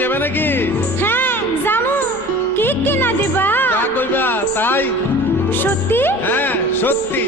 যাবে নাকি? হ্যাঁ জামু। কি কিনা দিবা? যা কইবা তাই। সত্যি? হ্যাঁ সত্যি।